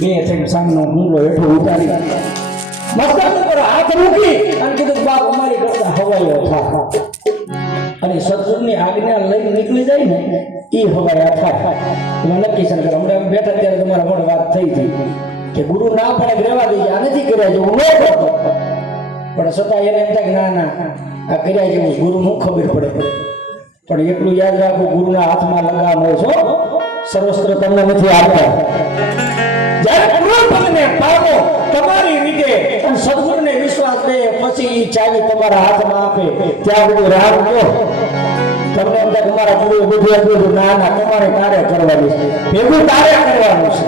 બે થઈને સામનો હુમલો હેઠો ઉતારી મસ્તક ઉપર હાથ મૂકી અને કીધું બાપ અમારી કરતા હવાયો થા અને સદગુરુની આજ્ઞા લઈને નીકળી જાય ને એ હવાયા થાય એમાં નક્કી છે હમણાં બેઠા ત્યારે તમારા મોઢ વાત થઈ હતી કે ગુરુ ના પડે રહેવા દઈએ આ નથી કર્યા જેવું ન કરતો પણ છતાં એને એમ થાય કે ના ના આ કર્યા જેવું ગુરુનું ખબર પડે પણ એટલું યાદ રાખવું ગુરુના હાથમાં લગામ હોય છો સર્વસ્ત્ર તમને નથી આપતા જ્યારે ગુરુને પામો તમારી રીતે અને સદગુરુને વિશ્વાસ દે પછી ચાવી તમારા હાથમાં આપે ત્યાં બધું રાહ જો તમને એમ થાય તમારા ગુરુ બધું ના ના તમારે કાર્ય કરવાનું છે ભેગું કાર્ય કરવાનું છે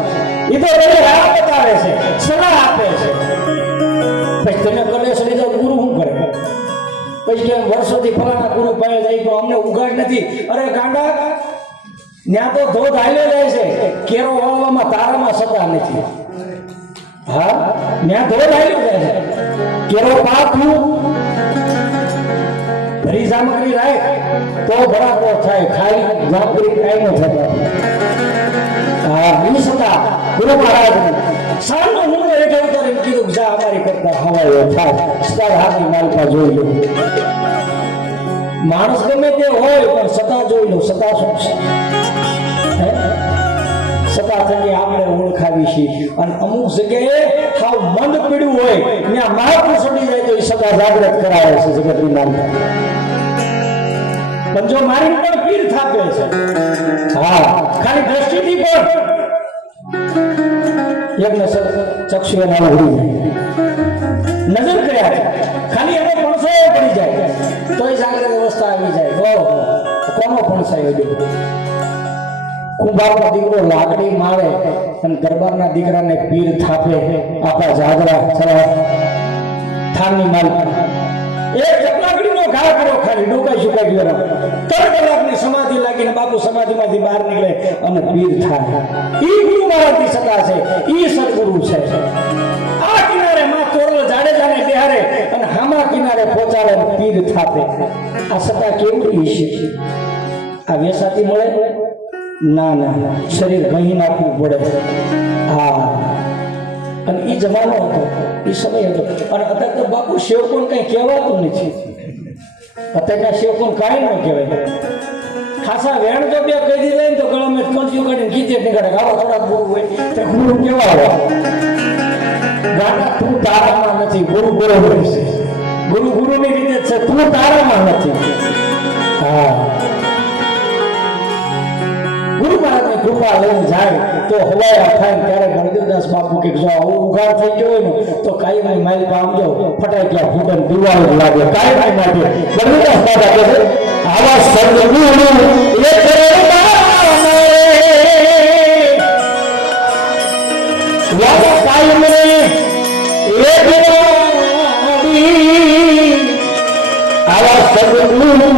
એ તો તમે રાહ બતાવે છે સલાહ આપે છે પછી તમે કલેશ લીધો ગુરુ શું કરે પછી કેમ વર્ષોથી ફલાણા ગુરુ પાસે જાય તો અમને ઉગાડ નથી અરે ગાંડા ત્યાં તો ધોધ હાલ્યો જાય છે કેરો વાવવામાં તારામાં સતા નથી હા ત્યાં ધોધ હાલ્યો જાય છે કેરો પાક ભરી સામગ્રી રાખ તો બરાબર થાય ખાઈ સામગ્રી કાઈ ન થતા હા એની સતા ગુરુ મહારાજ સાનો હું રેખા ઉતારી કીધું જા અમારી કરતા હવાયો થાય સ્ટાર હાથની માલપા જોઈ લો માણસ ગમે તે હોય પણ સતા જોઈ લો સતા શું છે સતા થકી આપણે ઓળખાવી છીએ અને અમુક જગ્યાએ હાવ મંદ પીડ્યું હોય ત્યાં મહાપુરુષ ચડી જાય તો એ સતા જાગૃત કરાવે છે જગતની માલપા પણ જો મારી પણ પીર થાપે છે હા ખાલી દ્રષ્ટિથી પણ યજ્ઞ ચક્ષુ એના ઉડી જાય નજર કર્યા છે ખાલી એને પણસો પડી જાય તો એ જાગૃત અવસ્થા આવી જાય ઓહો કોનો પણસાયો જો કુંભારનો દીકરો લાકડી મારે અને દરબારના દીકરાને પીર થાપે આપણા જાગરા છરા થાનની માલ એક ચપલાકડીનો ઘા કર્યો ખાલી ડોકાઈ સુકાઈ ગયો 3 કલાકની સમાધિ લાગીને બાપુ સમાધિમાંથી બહાર નીકળે અને પીર થાય ઈ ગુરુ મહારાજની સત્તા છે ઈ સદગુરુ છે આ કિનારે માં તોરલ જાડેજાને બિહારે અને હામા કિનારે પહોંચાડે પીર થાપે આ સત્તા કેવી છે આ વેસાતી મળે ના ના શરીર ઘહી નાખવું પડે હા અને એ જમાનો હતો એ સમય હતો અને અત્યારે તો બાપુ સેવકોને કઈ કહેવાતું નથી અત્યારના સેવકોને કાંઈ ન કહેવાય ખાસા વેણ જો બે કહી દીધા ને તો ગળામાં કંચું કાઢીને ખીચે નીકળે આવા થોડા ગુરુ હોય તો ગુરુ કેવા હોય ગાના તું તારામાં નથી ગુરુ બરોબર છે ગુરુ ગુરુની રીતે છે તું તારામાં નથી હા ગુરુ મહારાજની કૃપા લઈને જાય તો હવાયા થાય ત્યારે બળદેવદાસ બાપુ કે જો આવું ઉઘાડ થઈ ગયો હોય ને તો કાયમી માઇલ પામજો ફટાઈ ગયા ફૂટન દિવાલ લાગે કાયમી માટે બળદેવદાસ બાપા કહે છે આવા સદગુરુ એક વાલા કાયમ રે એક આવા સદગુરુ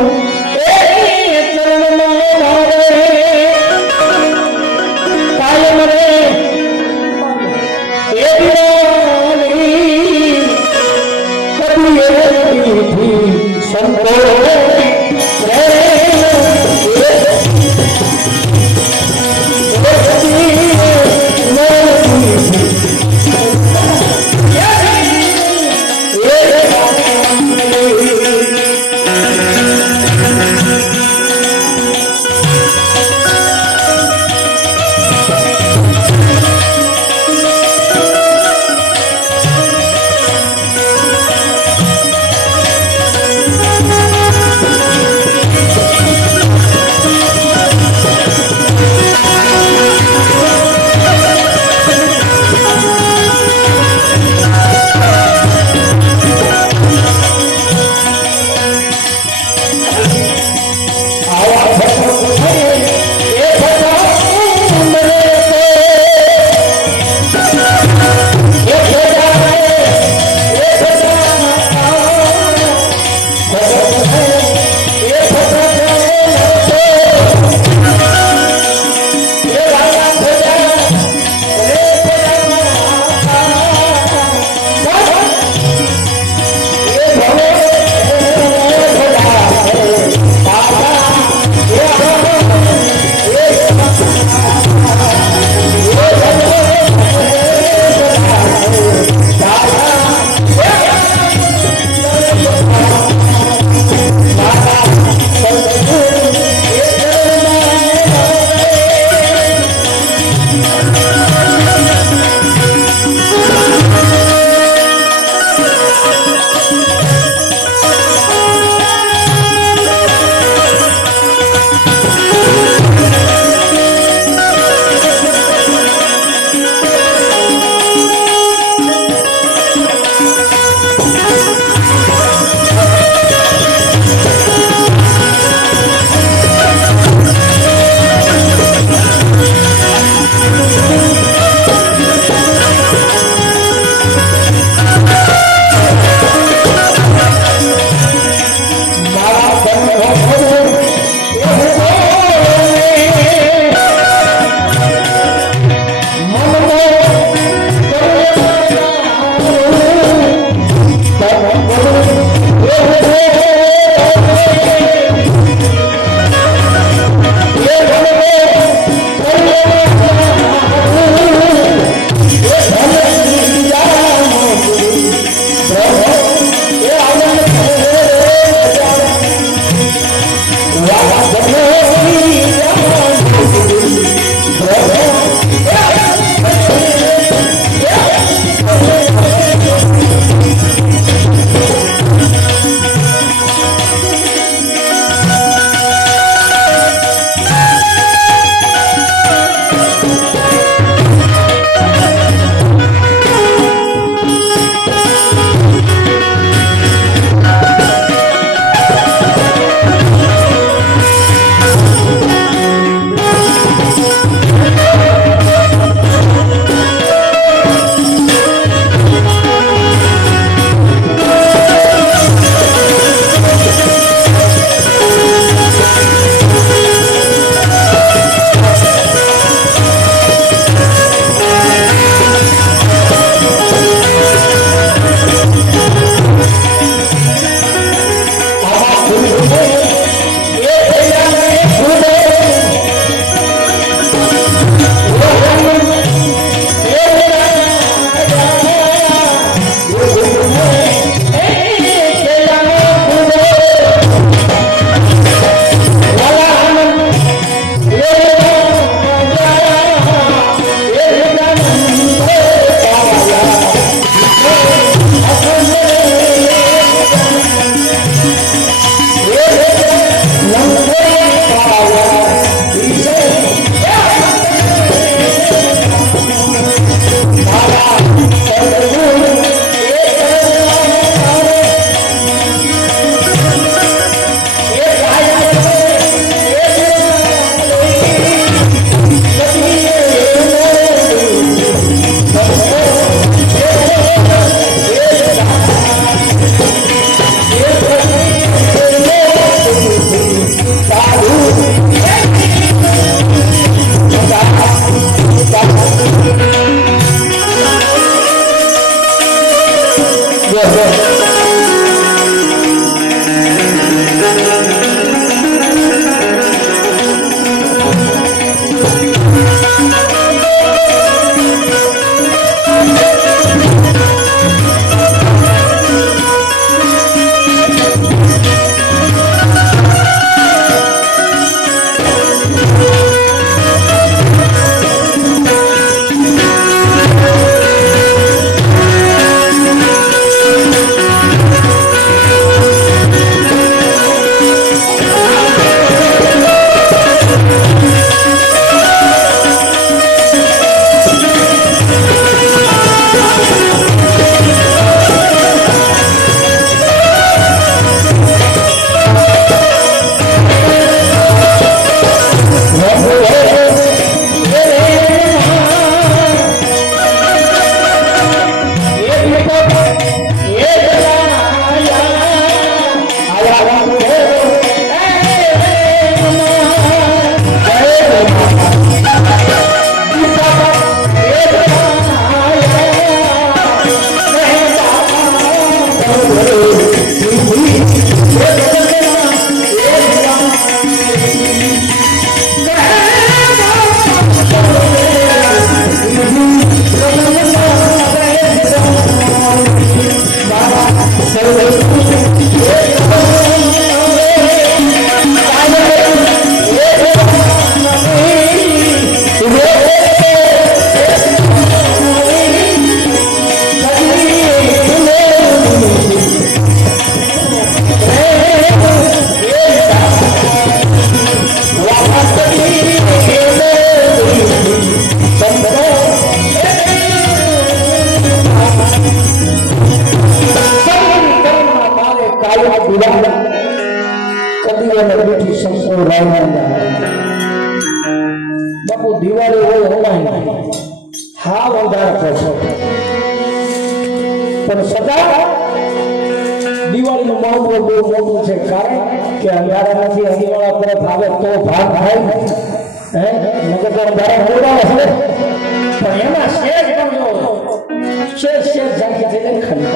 શકો છો પણ સદા દિવાળીનું મહત્વ બહુ મોટું છે કારણ કે અંધારામાંથી અગિવાળા તરફ આવે તો ભાગ થાય ને નકર તો અંધારા બોલાવે છે પણ એમાં શેર પણ જો શેર જાગી થઈને ખરી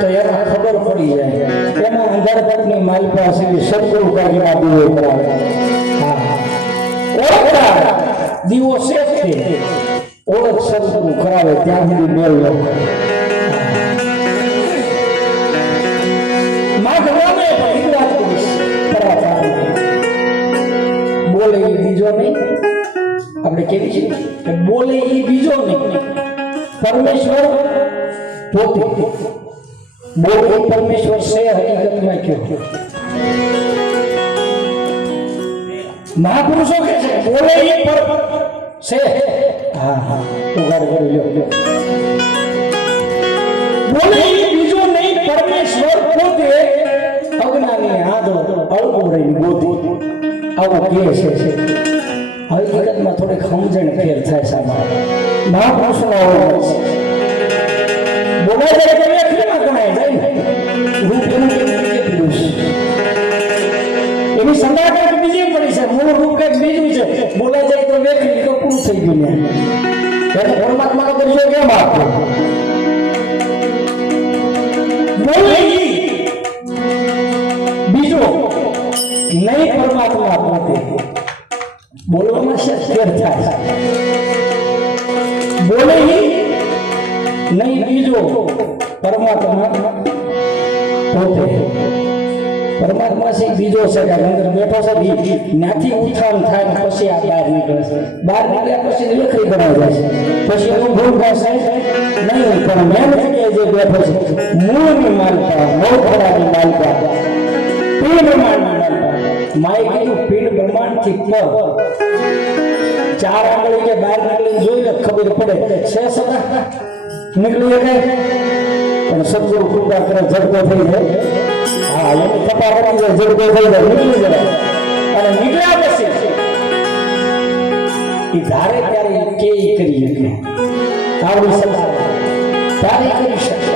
તો એમાં ખબર પડી જાય એમાં અંધારપટની માલિકા સુધી સદગુરુ કાઢીના દીવો કરાવે ઓળખતા દીવો શેર છે ઓળખ સદગુરુ કરાવે ત્યાં સુધી મેળ ન બોલે એ બીજો નહીં આપણે કેવી છે કે બોલે એ બીજો નહીં પરમેશ્વર પોતે બોલે એ પરમેશ્વર છે હકીકતમાં કયો મહાપુરુષો કે છે બોલે એ પર છે હા ઉગાડ કરી લ્યો બોલે એ બીજો નહીં પરમેશ્વર પોતે અજ્ઞાની આદો અળગું ગોતી આવું કહે છે હકીકતમાં થોડીક સમજણ ફેર થાય સામા મહાપુરુષનો અવરોધ બોલાય જાય તો વ્યક્તિમાં ગણાય જાય ને રૂપ એનું કેટલું છે એની સંગાત કંઈક બીજી પડી છે મૂળ રૂપ કંઈક બીજું છે બોલાય જાય તો વ્યક્તિ તો પૂરું થઈ ગયું ને ત્યારે પરમાત્માનો દર્જો કેમ આપવો બોલે બીજો નહીં પરમાત્મા પોતે બોલવામાં શેર થાય બોલે નહીં બીજો પરમાત્મા પોતે પરમાત્મા છે બીજો છે કે અંદર બેઠો છે ત્યાંથી ઉત્થાન થાય ને પછી આ બહાર નીકળે છે બહાર નીકળ્યા પછી લેખરી ગણાય જાય છે પછી એનું ભૂલ પાસે નહીં પણ મેન જગ્યાએ જે બેઠો છે મૂળની માલકા નવખરાની માલકા પિંડ બ્રહ્માંડની માલકા માએ કીધું પિંડ બ્રહ્માંડથી પર ચાર આંગળી કે બહાર નીકળીને જોઈ લે ખબર પડે છે સદા નીકળી શકે પણ સદગુરુ કૃપા કરે ઝડપો થઈ જાય હા એની કપા પડી જાય ઝડપો થઈ જાય નીકળી જાય અને નીકળ્યા પછી એ ધારે ત્યારે કે કરી શકે આવડી સલાહ તારી કરી શકે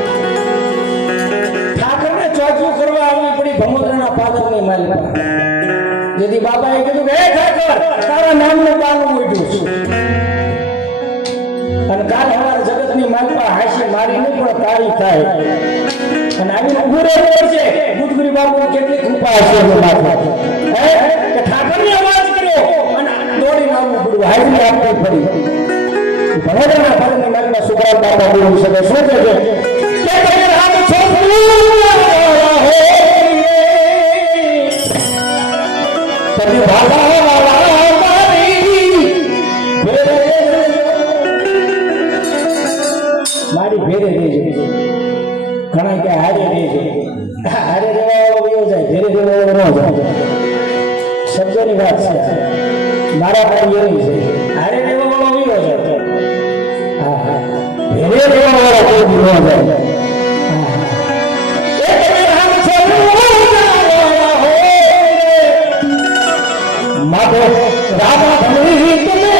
ઠાકરને ચોચું કરવા આવવી પડી ભમોદરાના પાદરની માલિકા જેથી બાબાએ કીધું કે હે ઠાકર તારા નામનું પાનું ઉઠ્યું છું અને કાલ અમારા જગતની માલિકા હાશી મારી નહીં પણ તારી થાય અને આવીને ઉભું રહેવું પડશે ગુદગુરી બાપુની કેટલી કૃપા હશે હે કે ઠાકરને અવાજ કર્યો અને દોડીને આવવું પડ્યું હાજરી આપવી પડી ભમોદરાના પાદરની માલિકા સુખરામ બાપા બોલી શકે શું કહે છે કે રામ છોકરું તમે ભાલા વાલા મારી ભેરે રહેજો ઘણા કે હારે રહેજો હારે રહેવા વયો જાય ભેરે રહેવા ન જાય શબ્દોની વાત છે મારા ભાઈ એવી છે હારે રહેવા વાળો વયો જાય હા ભેરે રહેવા વાળો કોઈ ન જાય માધો રામા ભણી તમે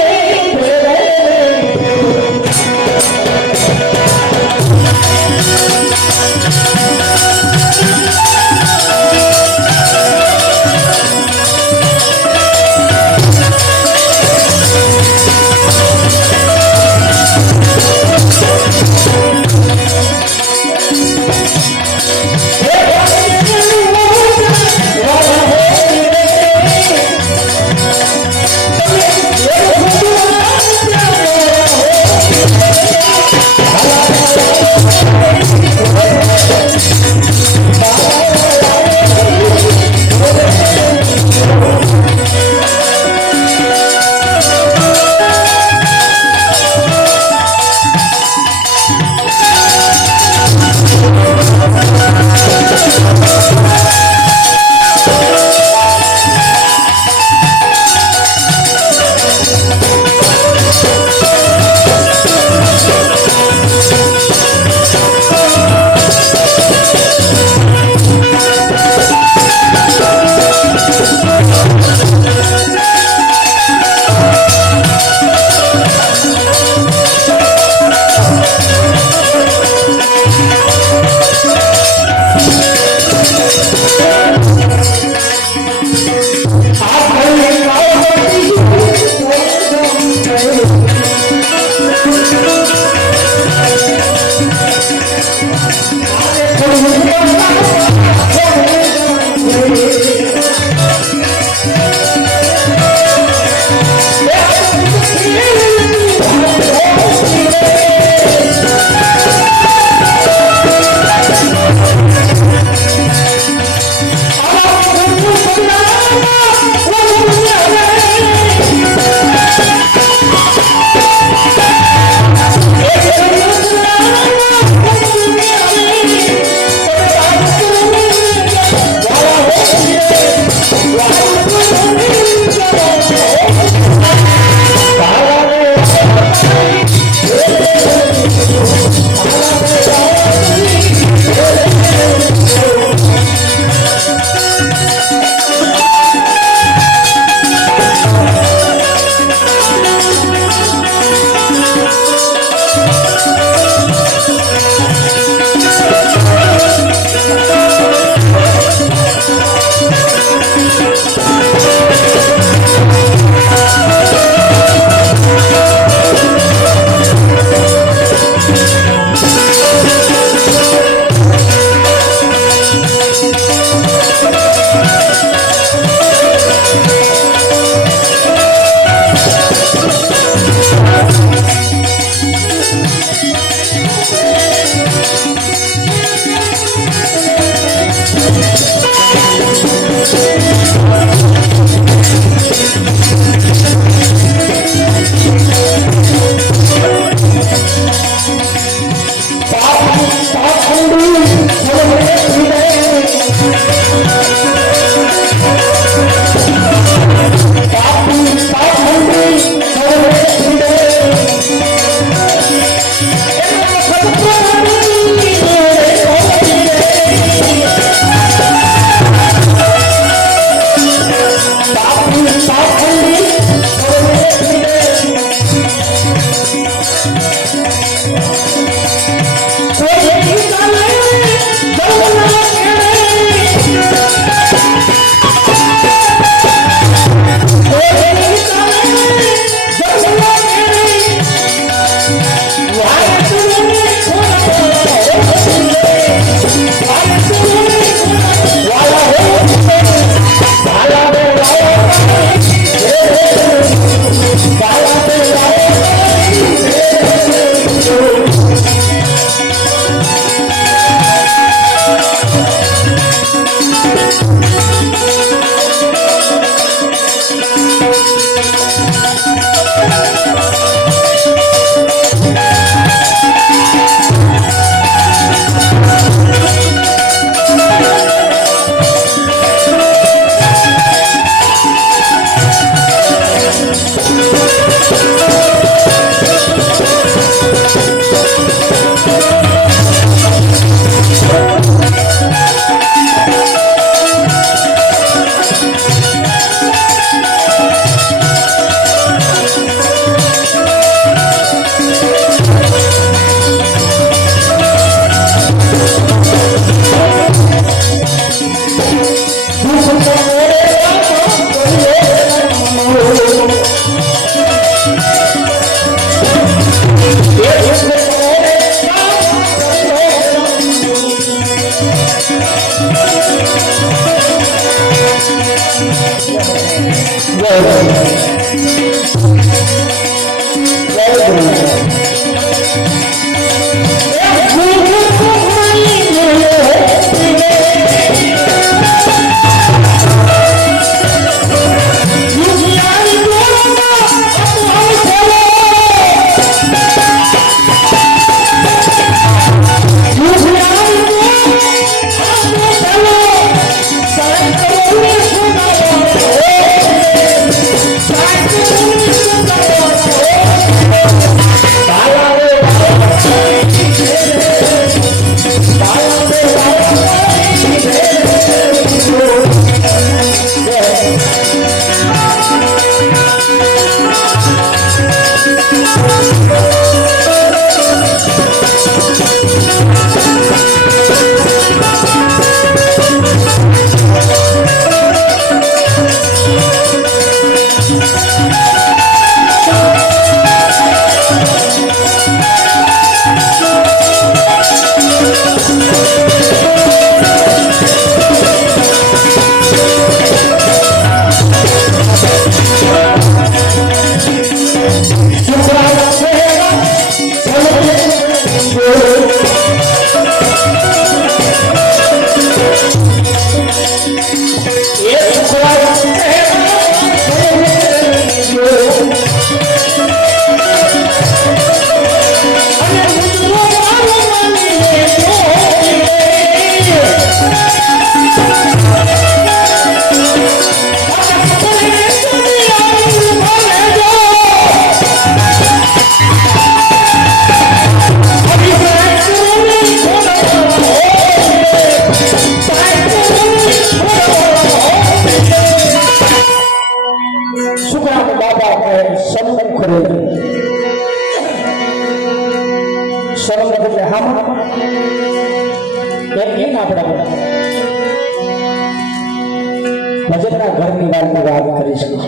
ભજનના ઘરની વાત કરી શકું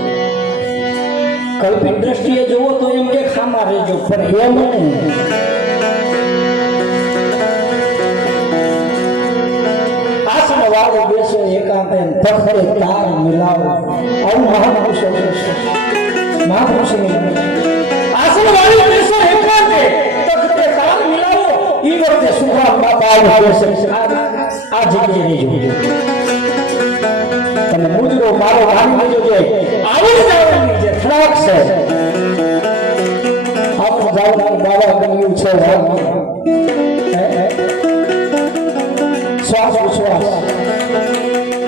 કલ્પિત દ્રષ્ટિએ જોવો તો એમ કે ખામાં રહેજો, પણ એમ નહીં. આસન વાળો બેસો એકાંતે તખતે તાર મિલાવો, આવું મહાપુરુષો મહાપુરુષો આસન વાળો બેસો એકાંતે તખતે તાર મિલાવો. ઈ વખતે સુખરામ બાપા બેસે આ જગ્યાએ રહેજો. તમે મુજરો મારો માની લેજો જે આવડી જવાની જે ખરાક છે આપણું જાવવાનું બાબા બન્યું છે. શ્વાસ ઉચ્છ્વાસ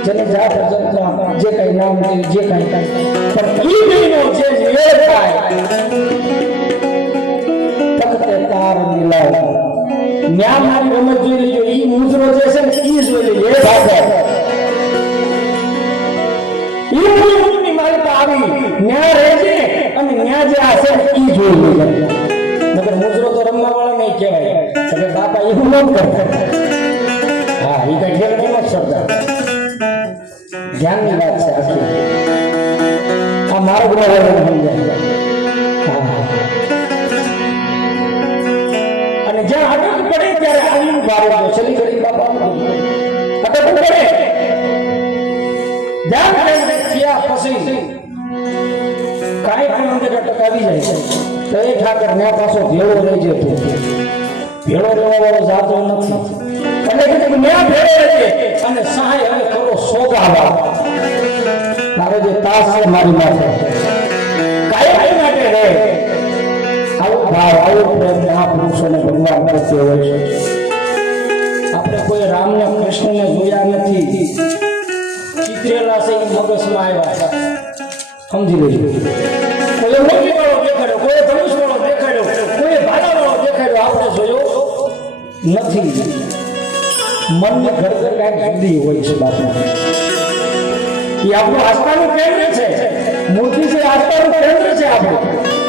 જેને જાત જે કઈ નામ જે કઈ પણ ઈ બેનો જે મેળ થાય તખતે તાર મિલાવ. ન્યા મારી રમત જોઈ લેજો. ઈ મુજરો જે છે ને ઈ જોઈ લેજો. એ ભાષા ન્યા રહેજે અને ન્યા જે આ છે ઈ જોઈ લેજે. મગર મુજરો તો રમવા વાળા નહીં કહેવાય એટલે બાપા એવું ન કરતા. હા, ઈ કઈ જેમ શબ્દ જ્ઞાનની વાત છે આખી. આ મારો ગુનો સમજાય. હા, અને જ્યાં અટક પડે ત્યારે આવી બાબતો ચલી કરી બાપા અટક પડે જ્યાં પછી કાંઈ પણ અંદર અટક આવી જાય છે તો એ ઠાકર મેં પાછો ભેળો રહેજે. તું ભેળો રહેવા વાળો જાતો નથી એટલે કે મેં ભેળો રહેજે અને સહાય હવે કરો સોગાવા. તારો જે તાસ છે મારી માથે કાંઈ માટે રહે. આવો ભાવ આવો પ્રેમ મહાપુરુષોને ભગવાન પ્રત્યે હોય છે. આપણે કોઈ રામને કૃષ્ણને જોયા નથી, ચિત્રેલા છે એ મગજમાં આવ્યા. સમજી લેજો. કોઈ મોટી વાળો દેખાડ્યો, કોઈ ધનુષ વાળો દેખાડ્યો, કોઈ ભાલા વાળો દેખાડ્યો, આપણે જોયો નથી. મનની ઘડતર કાંઈક જુદી હોય છે બાપુ. એ આપણું આસ્થાનું કેન્દ્ર છે. મૂર્તિ છે આસ્થાનું કેન્દ્ર છે આપણું.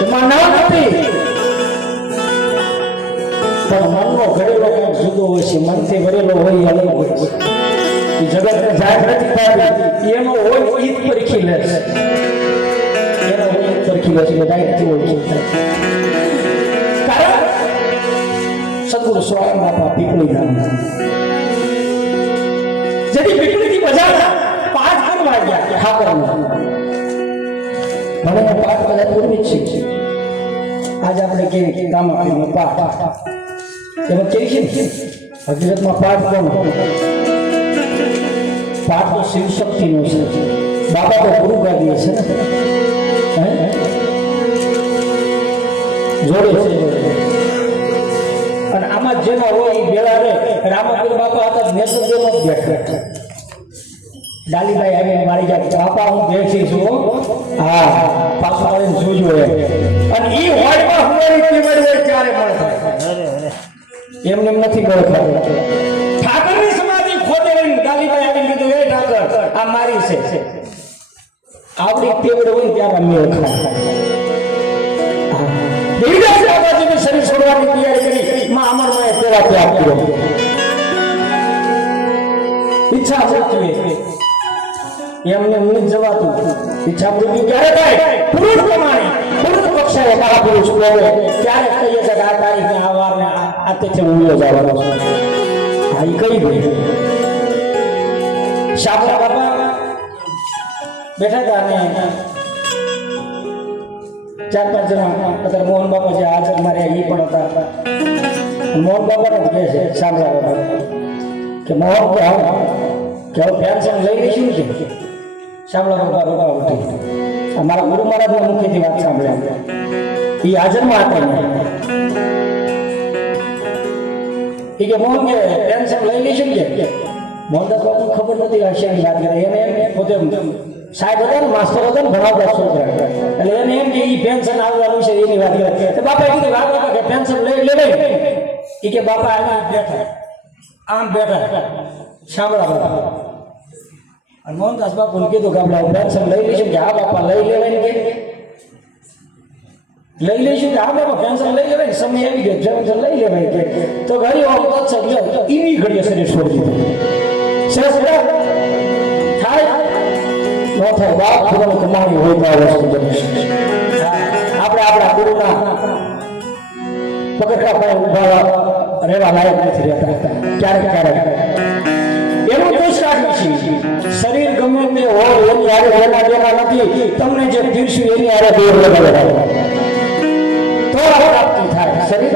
એમાં ના નથી પણ મનનો ઘડેલો કાંઈક જુદો હોય છે. મનથી ભરેલો હોય અલગ હોય છે. એ જગતને જાહેર નથી થતી. એનો હોય ઈદ પરખી લે છે. એનો હોય ઈદ પરખી લે છે. જાહેર થી હોય છે. સદગુરુ સ્વયં બાપા પીપળી ધામ જેથી પીપળીથી બજાર પાઠ કરવા ગયા ઠાકરના મને પાઠ બધા પૂર્વી જ છે આજ આપણે કે ગામમાં પાઠ એમાં કેવી છે હકીકતમાં પાઠ કોણ પાઠ તો શિવ શક્તિનો છે બાબા તો ગુરુ ગાદીએ છે જોડે છે અને આમાં જેના હોય એ ભેળા રહે રામાપીર બાપા હતા નેસદેવનો જ બેઠા ડાલીભાઈ આવીને મારી જાય બાપા હું બેઠી છું હા પાછું આવીને જોજો અને એ હોડમાં હુંવારી પીવડ હોય ત્યારે મળે એમને એમ નથી મળે ઠાકરની સમાધિ ખોદે રહીને ડાલીભાઈ આવીને કીધું એ ઠાકર આ મારી છે આવડી પીવડ હોય ત્યારે મેળ ખાય દેવીદાસ બાબાજીને શરીર છોડવાની તૈયારી કરી માં અમરમાએ પેલા ત્યાગ કર્યો ઈચ્છા મૃત્યુ એમને હું જવાતું ઈચ્છા મૃત્યુ ક્યારે થાય પુરુષ પ્રમાણે પુરુષ કક્ષાએ મહાપુરુષ બોલે ત્યારે કહીએ છે કે આ તારીખને આ વારને આ તિથિ ઉલ્યો જવાનો છે હા એ કઈ ગઈ શાબરા બાબા બેઠા હતા અને ચાર પાંચ જણા અત્યારે મોહન બાપા જે હાજર માર્યા એ પણ હતા મોહન બાપાને જ કહે છે શામળા બાપા કે મોહન કે હવે પેન્શન લઈ લઈશું છે શામળા બાપા રોકા ઉઠી અમારા ગુરુ મહારાજના મુખેથી વાત સાંભળ્યા એ હાજરમાં હતા એ કે મોહન કે પેન્શન લઈ લઈશું કે મોહનદાસ બાપુ ખબર નથી હશિયાની વાત કરે એને એમ પોતે સાહેબ હતા ને માસ્ટર હતા ને ભણાવતા છોકરા એટલે એને એમ કે એ પેન્શન આવવાનું છે એની વાત કરે બાપા કીધું વાત બાપા કે પેન્શન લઈ લેવાય એ કે બાપા આમ બેઠા શામળા બાપા અને મોહનદાસ બાપુને કીધું કે આપણે પેન્શન લઈ લઈશું કે હા બાપા લઈ લેવાય કે લઈ લઈશું કે હા બાપા પેન્શન લઈ લેવાય સમય આવી ગયો પેન્શન લઈ લેવાય કે તો ઘડી એની ઘડીએ શરીર છોડી દીધું સરસ થાય ન થાય બાપ ગુરુની કમાણી હોય તો આ વસ્તુ બની શકે આપણે આપણા ગુરુના પગરખા પર ઉભા રહેવા લાયક નથી રહેતા ક્યારેક ક્યારેક એનું દોષ રાખી છે શરીર ગમે તે હોય એની હારે લેના દેના નથી તમને જે પીરસ્યું એની હારે દેર લગાવે તો પ્રાપ્તિ થાય શરીર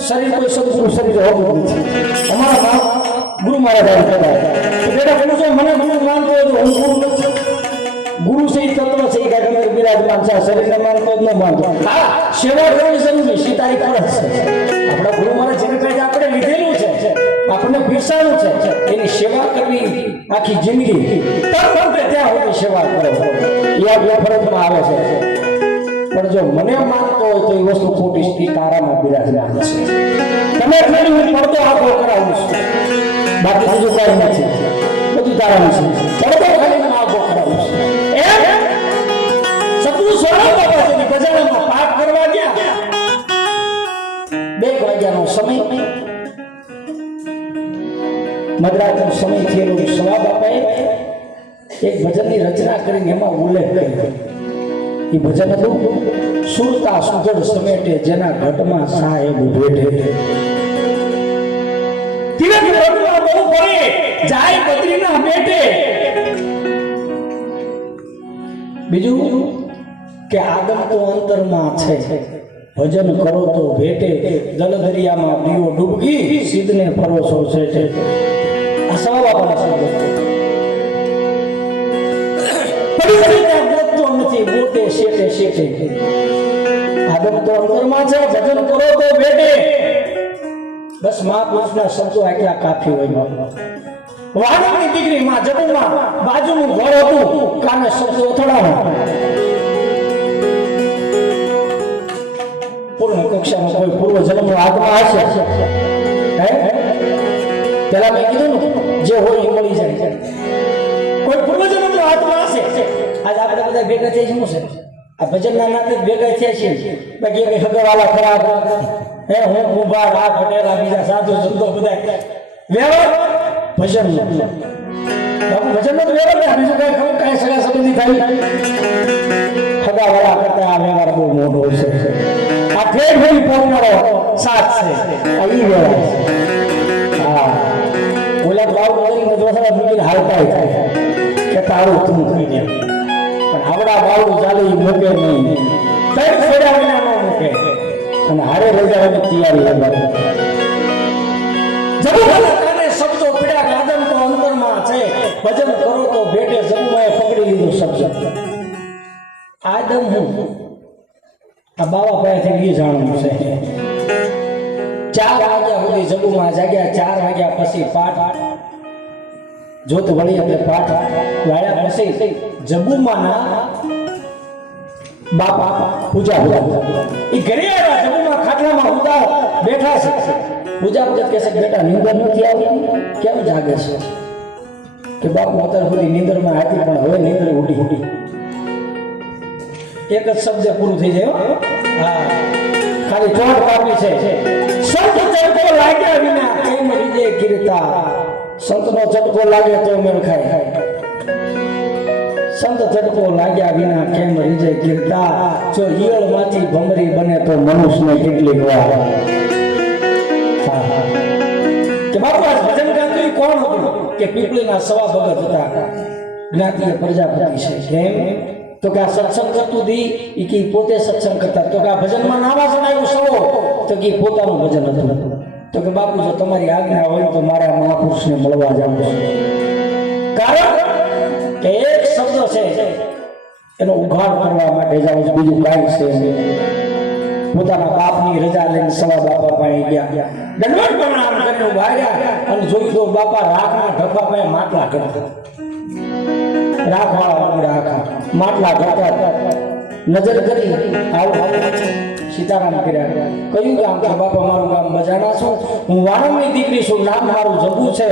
શરીર કોઈ સદગુરુ શરીર હોતું નથી અમારા ગુરુ મહારાજ કહેતા બેટા ગુરુ છે મને માનતો હોય તો હું ગુરુ નથી ગુરુ છે તત્વ છે કે ગમે બિરાજમાન છે શરીરને માનતો જ ન માનતો હા સેવા કરવી જરૂરી છે તારી ફરજ છે આપણા ગુરુ મહારાજ જેને કાંઈ આપણે લીધેલું છે આપણને પીરસાવું છે એની સેવા કરવી આખી જિંદગી તરફ ત્યાં સુધી સેવા કરો એ આપણા ફરજમાં આવે છે પણ જો મને માનતો હોય તો એ વસ્તુ ખોટી છે તારામાં બિરાજમાન છે તમે ખાલી હું પડતો આખો કરાવું છું બાકી બીજું કઈ નથી બધું તારાનું છે પડતો ખાલી હું આખો કરાવું છું એમ સતગુરુ સ્વયં બાબાજીની બજારમાં પાઠ કરવા ગયા 2 વાગ્યાનો સમય મધરાતનો સમય થયેલો સવા બાપાએ એક ભજનની રચના કરીને એમાં ઉલ્લેખ કર્યો એ ભજન હતું સુરતા સુગઢ સમેટે જેના ઘટમાં સાહેબ ભેટે તિરક રોટમાં બહુ પડે જાય બદ્રીના બેટે બીજું કે આગમ તો અંતરમાં છે ભજન કરો તો ભેટે દલદરિયામાં દીવો ડૂબકી સિદ્ધને પરોસો છે આ સવા બાપાના શબ્દો પરિસ્થિતિ બોલતો નથી બોટે શેટે શેટે આગમ તો અંતરમાં છે ભજન કરો તો ભેટે બસ મહાપુરુષના શબ્દો આટલા કાફી હોય વાણની દીકરી માં જગમાં બાજુનું ઘર હતું કાને શબ્દો અથડાવા પૂર્ણ કક્ષામાં કોઈ પૂર્વ જન્મનો આત્મા હશે પેલા મેં કીધું ને જે હોય એ મળી જાય કોઈ પૂર્વ જન્મનો આત્મા હશે આજ આપણે બધા ભેગા થઈ શું છે આ ભજનના નાતે ભેગા થયા છીએ બાકી કઈ હગરવાલા ખરાબ હું કુંભાર આ પટેલા બીજા સાધુ સંતો બધા વ્યવહાર ભજન ભજન નો વ્યવહાર ને બીજું કઈ ખબર કઈ સગા સંબંધી થાય હગાવાળા કરતા આ વ્યવહાર બહુ મોટો છે આ ઠેર ફેરી પહોંચનારો સાત છે આ ઈ વેળા છે હા ઓલા બાવ કરીને દોસરા મૂકીને હાલતા થાય કે તારું તું કરીને પણ આવડા બાવડું ચાલે ઈ મૂકે નહીં તઈ છોડ્યા વિના ન મૂકે અને હારે રજાવાની તૈયારી લગાવે જબુમાના કાને શબ્દો પીડા કાદમ તો અંતરમાં છે ભજન કરો તો ભેટે જબુમાએ પકડી લીધો શબ્દ આદમ હું આ બાવા પાસેથી બી જાણવું છે 4 વાગ્યા સુધી જબુમાં જાગ્યા 4 વાગ્યા પછી પાઠ જોત વળી એટલે પાઠ વાળ્યા પછી જબુમાના બાપા પૂજા એ ઘરે આવ્યા જબુમાં ખાટલામાં ઉતા બેઠા છે પૂજા પૂજા કહે છે બેટા નીંદર નથી આવી કેમ જાગે છે કે બાપુ અત્યાર સુધી નીંદરમાં હતી પણ હવે નીંદર ઉડી એક જ શબ્દ પૂરું થઈ જાય હા ખાલી ચોટ કાપી છે સંત ચટકો લાગ્યા વિના કેમ રીજે કીર્તા સંતનો ચટકો લાગે તો મેળ ખાય સંત ચટકો લાગ્યા વિના કેમ રીજે કીર્તા જો ઈયળમાંથી ભમરી બને તો મનુષ્યને કેટલી વાર કે બાપુ આ ભજન ગાતું કોણ હતું કે પીપળીના સવા ભગત હતા જ્ઞાતિય પ્રજાપતિ છે કેમ તો કે આ સત્સંગ કરતું દી ઈ કે પોતે સત્સંગ કરતા તો કે આ ભજનમાં નાવા જણાયું સવો તો કે પોતાનું ભજન હતું તો કે બાપુ જો તમારી આજ્ઞા હોય તો મારા મહાપુરુષને મળવા જાવ કારણ કે એક શબ્દ છે એનો ઉઘાડ કરવા માટે જાવ બીજું કાંઈ છે પોતાના બાપની રજા લઈને સવા બાપા પાસે ગયા દંડવત પ્રણામ કરીને ઉભા રહ્યા અને જોયું તો બાપા રાખના ઢબા પાસે માટલા કરતા રાખવાળા આખા માટલા કરતા નજર કરી આવો સીતારામ કર્યા કયું ગામ છે બાપા મારું ગામ બજાણા છું હું વાણંદની દીકરી છું નામ મારું જબુ છે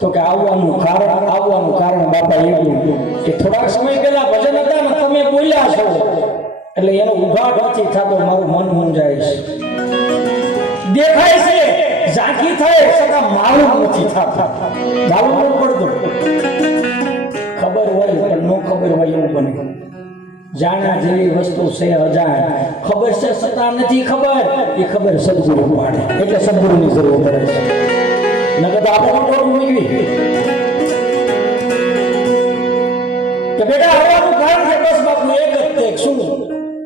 તો કે આવવાનું કારણ બાપા એવું કે થોડાક સમય પહેલા ભજન હતા ને તમે બોલ્યા છો એટલે એનો ઉઘાડ નથી થતો મારું મન મૂંઝાય છે દેખાય છે ઝાંખી થાય છતાં મારું નથી થતા મારું ન પડતું ખબર હોય પણ ન ખબર હોય એવું બને જાણ્યા જેવી વસ્તુ છે અજાણ ખબર છે છતાં નથી ખબર એ ખબર સદગુરુ પાડે એટલે સદગુરુની જરૂર પડે છે નકર આપણે પણ મૂકવી કે બેટા આવવાનું કારણ છે બસ બાપુ એક જ તે શું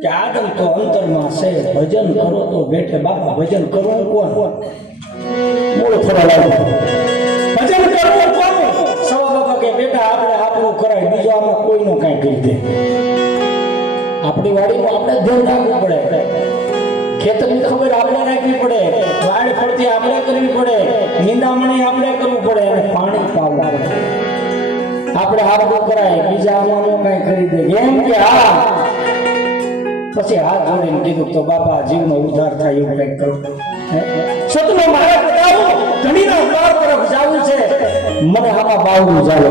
કે આદમ તો અંતરમાં છે ભજન કરો તો બેઠે બાપા ભજન કરવું કોણ મૂળ થોડા લાગે ભજન કરવું કોણ સવા બાપા કે બેટા આપણે આપણું કરાય બીજો આમાં કોઈનો કાંઈ કરી દે આપણી વાડીમાં આપણે ધ્યાન રાખવું પડે ખેતરની ખબર આપણે રાખવી પડે વાડ ફરતી આપણે કરવી પડે નિંદામણી આપણે કરવું પડે અને પાણી પાવું પડે આપણે આપણું કરાય બીજા આમાં કાંઈ કરી દે એમ કે હા પછી હાથ જોડીને કીધું તો બાપા જીવનો ઉદ્ધાર થાય એવું કંઈક કરું સતનો મારે બતાવો ઘણીના પાર તરફ જવું છે મને આમાં બાવનું ચાલે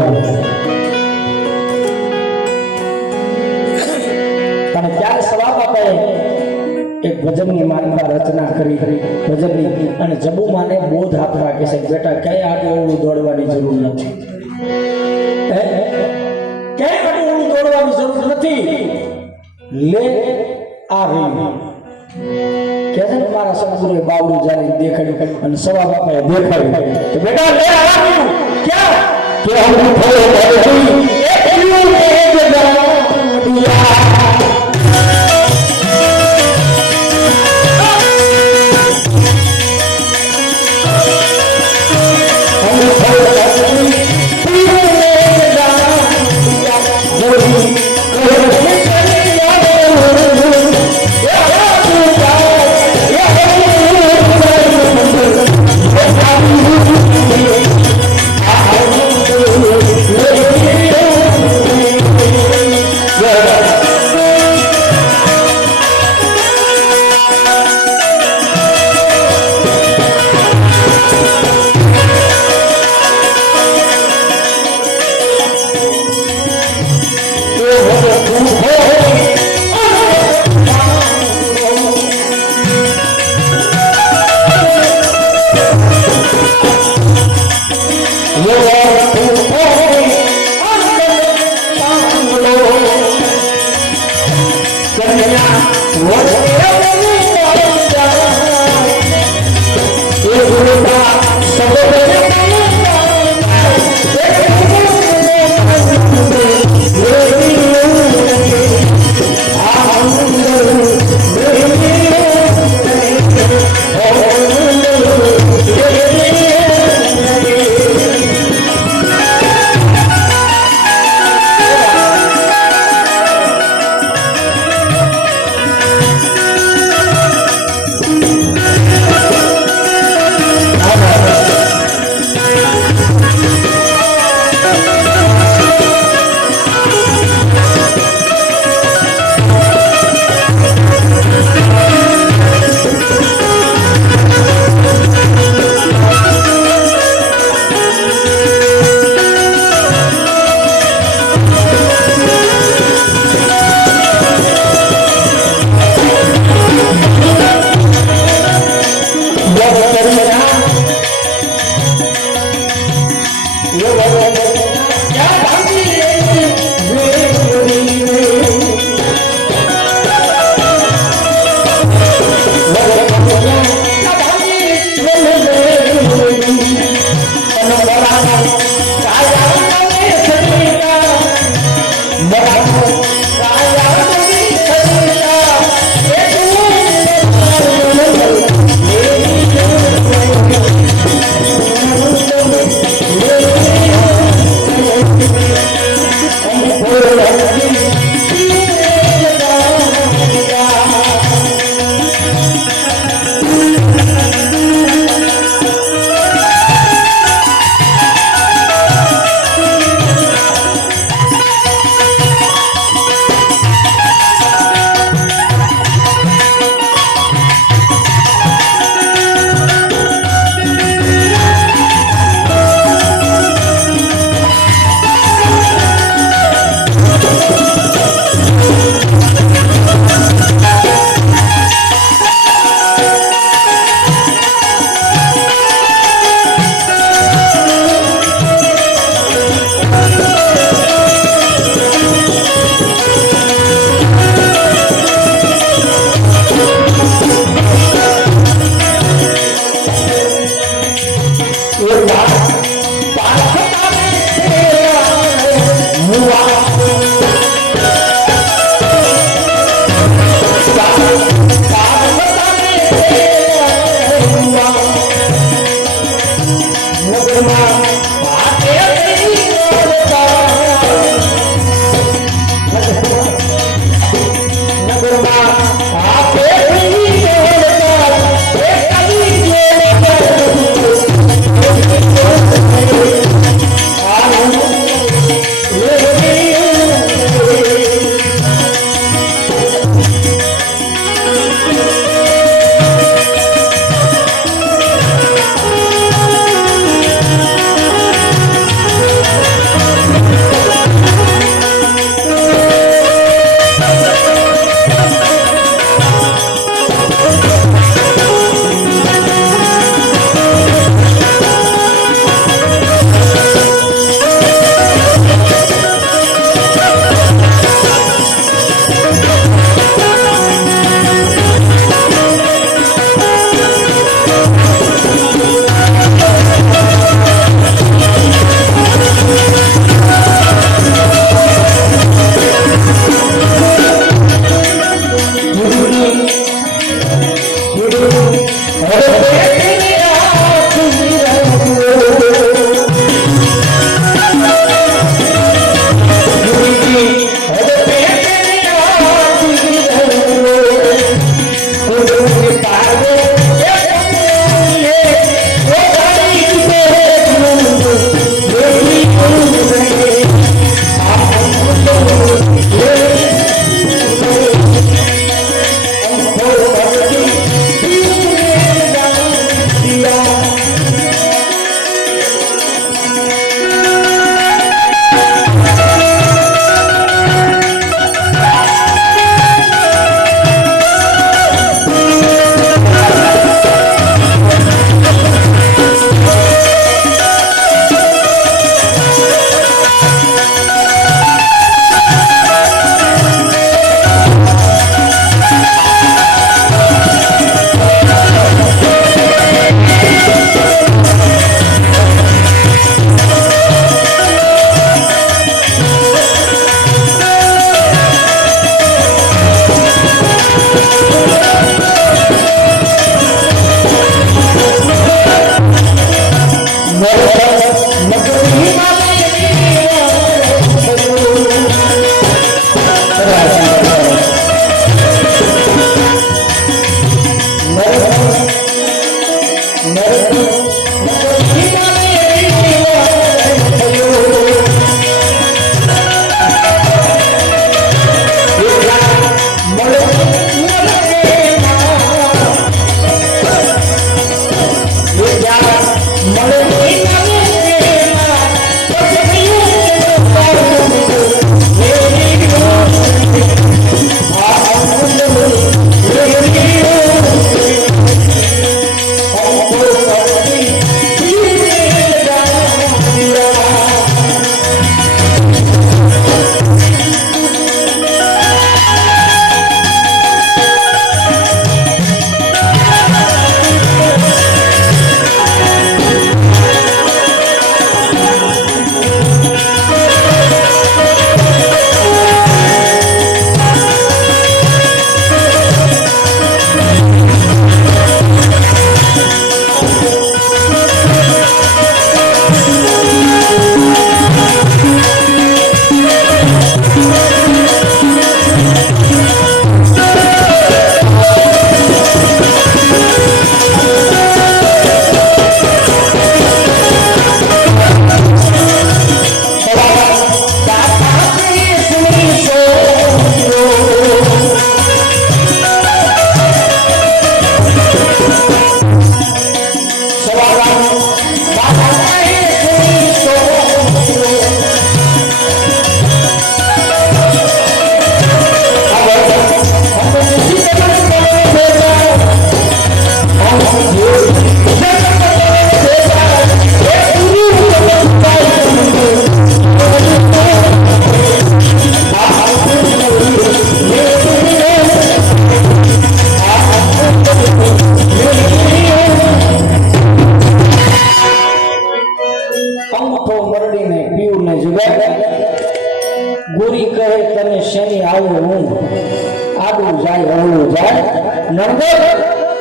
અને ત્યારે સવા બાપાએ એક ભજનની માર્ગમાં રચના કરી ભજનની અને જબુમાને બોધ આપવા કે છે બેટા ક્યાંય આટલું ઓળું દોડવાની જરૂર નથી ક્યાંય આટલું ઓળું દોડવાની જરૂર નથી લે આ રહી કે છે ને મારા સદગુરુએ બાવડું જારી દેખાડ્યું અને સવા બાપાએ દેખાડ્યું કે બેટા લે આવ્યું ક્યાં કે હું થયો એક જીવ એક દરિયા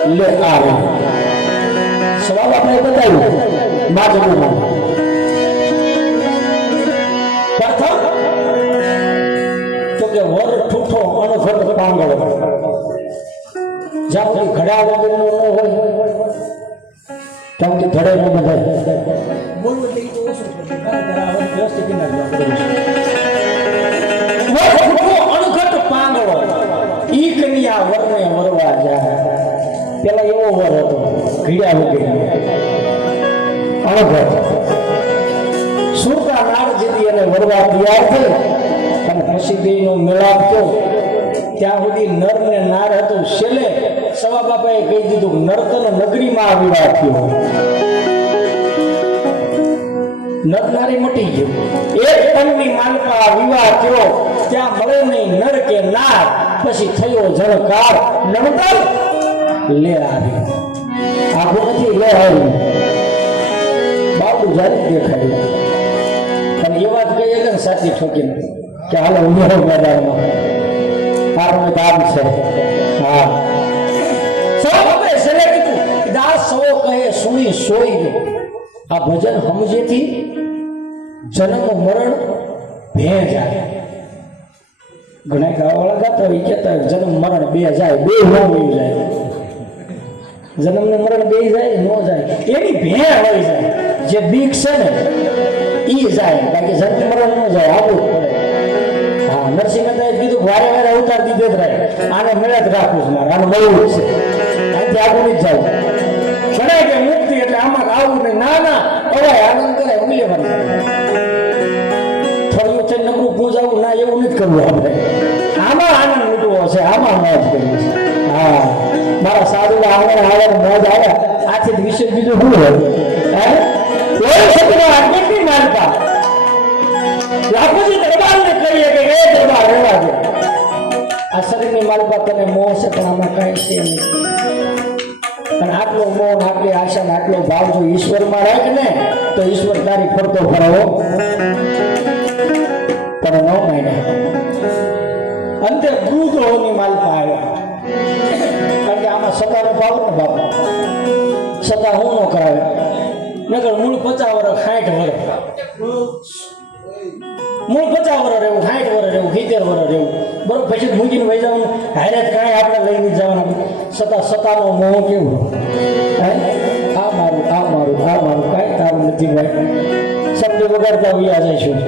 લે આવે સવાલ આપણે બતાવ્યું માજમાં પ્રથમ તો કે વર ઠૂઠો અણઘટ પાંગળો જ્યાં સુધી ઘડા વગરનો ન હોય ત્યાં સુધી ઘડે ન બધાય બોલવું એટલે તો ઓછું વ્યવસ્થિત અણઘટ પાંગળો ઈ કન્યા વરને વરવા જાય પેલા એવો વર હતો ઘીડા વગેરે અણઘટ સુરતા નાળ જેથી એને વરવા તૈયાર થઈ અને પછી બેનો મેળાપ થયો ત્યાં સુધી નર ને નાર હતું છેલ્લે સવા બાપાએ કહી દીધું નર્તન નગરીમાં વિવાહ થયો નર નારી મટી ગયું એક તનની માલપા વિવાહ થયો ત્યાં મળે નહીં નર કે નાર પછી થયો જળકાર નમતર લે આવી આખો નથી લે આવી બાપુ જારી દેખાયું અને એ વાત કહીએ કે સાચી ઠોકી નથી કે હાલો ઉમેરો મેદાનમાં મારું કામ છે હા સૌ હવે છેલ્લે કીધું દાસ સૌ કહે સુણી સોઈ આ ભજન સમજેથી જન્મ મરણ ભે જાય ઘણા ગાવાવાળા ગાતા હોય કહેતા જન્મ મરણ બે જાય બે ન વયું જાય જન્મ ને મરણ બે જાય ન જાય એની ભે હોય જાય જે બીક છે ને ઈ જાય બાકી જન્મ મરણ ન જાય આવું પડે હા નરસિંહ મહેતાએ કીધું વારે વારે અવતાર દીધે જ રહે આને મળે જ રાખવું છે મારે આને મળવું છે અહીંથી આગળ જ જવું ઘણા કે મુક્તિ એટલે આમાં આવું નહીં ના ના અવાય આનંદ કરે ઉલ્લેવાનું થોડું છે નકરું પૂજાવું ના એવું નથી કરવું આપણે આમાં આનંદ લૂંટવો છે આમાં મોજ કરવી છે હા મારા સાધુના આંગણે આવવાનું મોજ આવ્યા આથી વિશે બીજું શું હોય હે કોઈ સપના આત્મિક નહીં માનતા લાખોજી દરબારને કહીએ કે એ દરબાર રહેવા દે આ શરીરની માલપા તને મોહ છે પણ આમાં કાંઈ છે નહીં અને આટલો મોહ આટલી આશા આટલો ભાવ જો ઈશ્વરમાં રાખ ને તો ઈશ્વર તારી ફરતો ફરાવો પણ ન માન્યા અંતે ગુરુદ્રોહની માલપા આવ્યા કારણ કે આમાં સતાનો ભાવ ને બાપ સતા હું ન કરાવે નગર મૂળ 50 વર્ષ 60 વર્ષ મૂળ 50 વર્ષ રહેવું 60 વર્ષ રહેવું 70 વર્ષ રહેવું બરોબર પછી મૂકીને વહી જવાનું હારે કાંઈ આપણે લઈને જવાના સતાનો મોહ કેવું આ મારું કાંઈ તારું નથી ભાઈ શબ્દ વગાડતા વૈયા જઈશું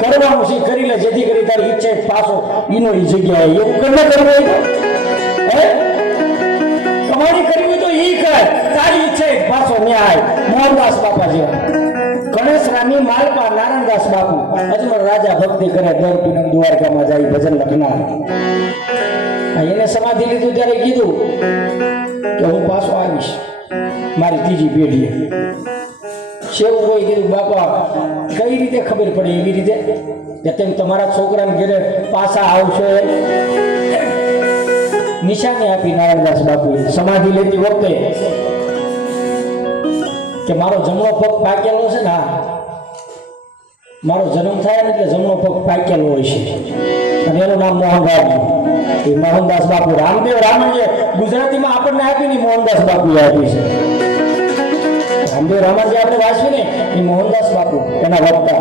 કરવાનું છે કરી લે જેથી કરી તારી ઈચ્છા પાછો એનો એ જગ્યાએ એવું કરવું હે કમાણી કરવી તો એ કર તારી ઈચ્છા પાછો ન્યાય મોહનદાસ બાપા જેવા ગણેશ રાની માલપા નારાયણદાસ બાપુ અજમર રાજા ભક્તિ કરે દર પૂનમ દ્વારકામાં જાય ભજન લખનાર એને સમાધિ લીધું ત્યારે કીધું કે હું પાછો આવીશ મારી ત્રીજી પેઢીએ શેવું કોઈ કીધું બાપા કઈ રીતે ખબર પડે એવી રીતે કે તેમ તમારા છોકરાને ઘરે પાછા આવશો નિશાની આપી નારાયણદાસ બાપુએ સમાધિ લેતી વખતે કે મારો જમણો પગ પાકેલો છે ને મારો જન્મ થાય ને એટલે જમણો પગ પાકેલો હોય છે અને એનું નામ મોહનરાજ એ મોહનદાસ બાપુ રામદેવ રામણજી ગુજરાતીમાં આપણને આપી ને મોહનદાસ બાપુએ આપી છે રામદેવ રામણજી આપણે વાંચ્યું ને એ મોહનદાસ બાપુ એના વક્તા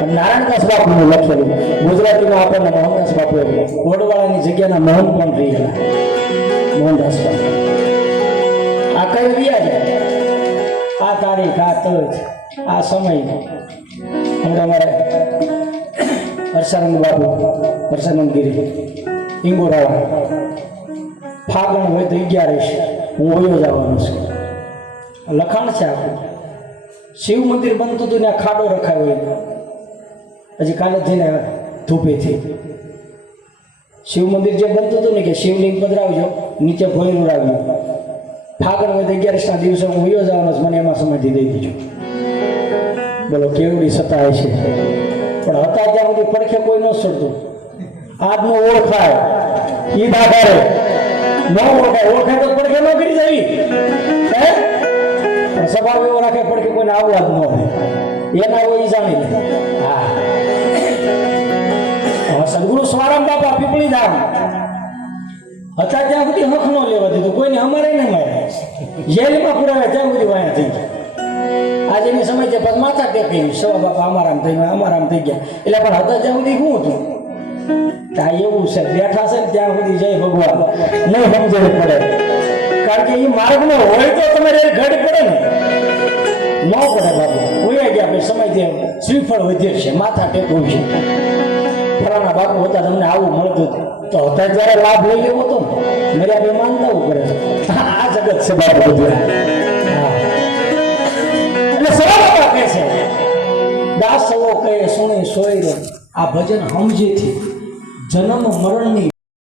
અને નારાયણદાસ બાપુનું લખેલું ગુજરાતીમાં આપણને મોહનદાસ બાપુ વડવાળાની જગ્યાના મોહન પણ રહી ગયા મોહનદાસ બાપુ આ કઈ રહ્યા છે આ તારીખ આ તજ આ સમય હમણાં અમારે હર્ષાનંદ બાપુ હર્ષાનંદ ગીરી ઇંગોરાવા ફાગણ હોય તો 11 હું વયો જવાનો છું લખાણ છે આખું શિવ મંદિર બનતું હતું ને ખાડો રખાયો હોય હજી કાલે જઈને ધૂપેથી શિવ મંદિર જે બનતું હતું ને કે શિવલિંગ પધરાવજો નીચે ભોયરું રાખ્યું ફાગણ હોય તો 11ના દિવસે હું વયો જવાનો છું મને એમાં સમયથી દઈ દીધું બોલો કેવડી સતાય છે પણ હતા ત્યાં સુધી પડખે કોઈ ન સડતું આજનો ઓળખાય ઈદ આધારે ન ઓળખાય તો પડખે ન કરી જવી હે પણ સ્વભાવ એવો રાખે પડખે કોઈને આવવા જ ન હોય એના હોય એ જાણી લે હા સદગુરુ સ્વારામ બાપા પીપળી ધામ હતા ત્યાં સુધી હક ન લેવા દીધું કોઈને, અમારે ને મારે જેલમાં પુરાવ્યા ત્યાં સુધી વાયા થઈ ગયા. આજે એની સમય છે પછી માથા ટેકી સવા બાપા અમારામ થઈ ગયા, અમારામ થઈ ગયા. એટલે પણ હતા ત્યાં સુધી શું હતું? ત્યાં એવું છે બેઠા છે ને ત્યાં સુધી જય ભગવાન નહીં સમજણ પડે. કારણ કે એ માર્ગનો હોય તો તમારે ઘડ પડે ને, ન પડે બાપુ. હોયા ગયા પછી સમય છે શ્રીફળ વધે છે, માથા ટેકવું છે. ફલાણા બાપુ હતા તમને આવું મળતું તો હતા ત્યારે લાભ લઈ લેવો તો મર્યા બે માનતા પડે. આ જગત છે બાપુ બધું. એટલે સવા બાપા કહે છે દાસ સવો કહે સુણી સોયરો, આ ભજન સમજેથી જન્મ મરણની